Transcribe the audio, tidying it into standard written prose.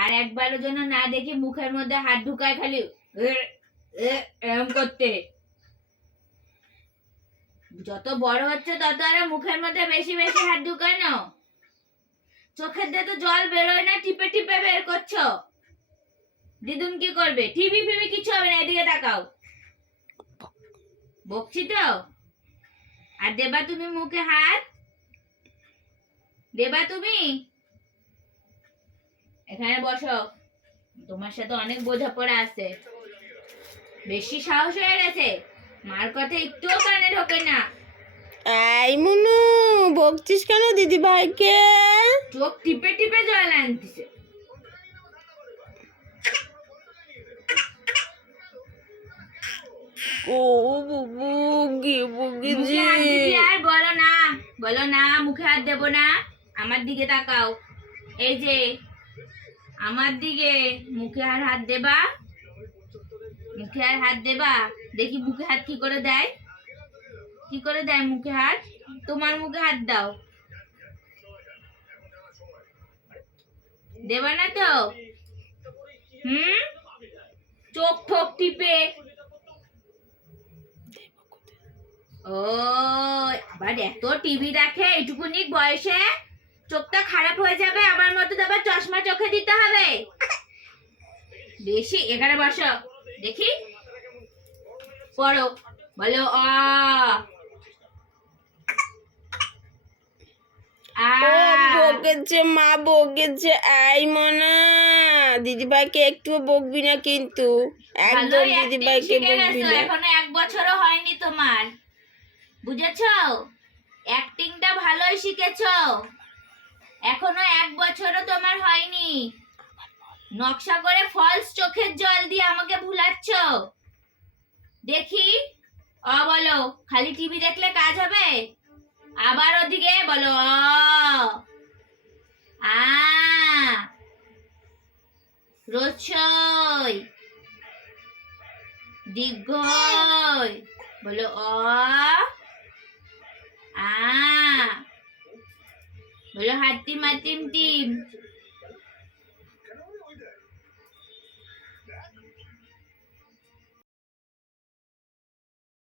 আর একবারের জন্য না দেখি মুখের মধ্যে হাত ঢুকায় খালি এরম করতে। যত বড় হচ্ছে তত আরো মুখের মধ্যে বেশি বেশি হাত ঢুকানো। চোখের দিয়ে তো জল বেরোয় না, টিপে টিপে বের করছো। দিদুন কি করবে? টিভি ফিবি কিছু হবে না, এদিকে তাকাও। বকছি তো। আর দেবা তুমি মুখে হাত? দেবা তুমি? এখানে বসো, তোমার সাথে অনেক বোঝাপড়া আছে। বেশি সাহস হয়ে গেছে, মার কথা একটুও কানে ঢোকে না। এই মুনু, বকছিস কেন দিদি ভাইকে? চোখ টিপে টিপে জল আনতেছে। ও বুবু কি বকেছি? মুখে হাত দিবি আর বলো না, বলো না মুখে হাত দেবো না। আমার দিকে তাকাও, এই যে আমার দিকে। মুখে আর হাত দেবা? মুখে আর হাত দেবা? দেখি মুখে হাত কি করে দেয়, কি করে দেয় মুখে হাত। তোমার মুখে হাত দাও। দেবা না তো? চোখ ঠোক টিপে। ও আবার এত টিভি দেখে এইটুকুনি বয়সে, চোখটা খারাপ হয়ে যাবে। আমার মতো তো আবার চশমা চোখে দিতে হবে বেশি। এখানে বসো, দেখি পড়ো, বলো অ আ। বকেছে মা, বকেছে। এই মনা, দিদি ভাইকে একটু বকবি না কিন্তু, একদম দিদি ভাইকে বকবি না। এখনো 1 বছরও হয়নি তোমার, বুঝেছো? অ্যাক্টিংটা ভালোই শিখেছো, এখনো 1 বছরও তোমার হয়নি। নকশা করে ফলস চোখের জল দিয়ে আমাকে ভুলাচ্ছ। দেখি অ বলো, খালি টিভি দেখলে কাজ হবে? আবার ওদিকে বলো অ আ। রসই দীর্ঘই বলো অ আ। বলো হাতিম হাতিম টিম।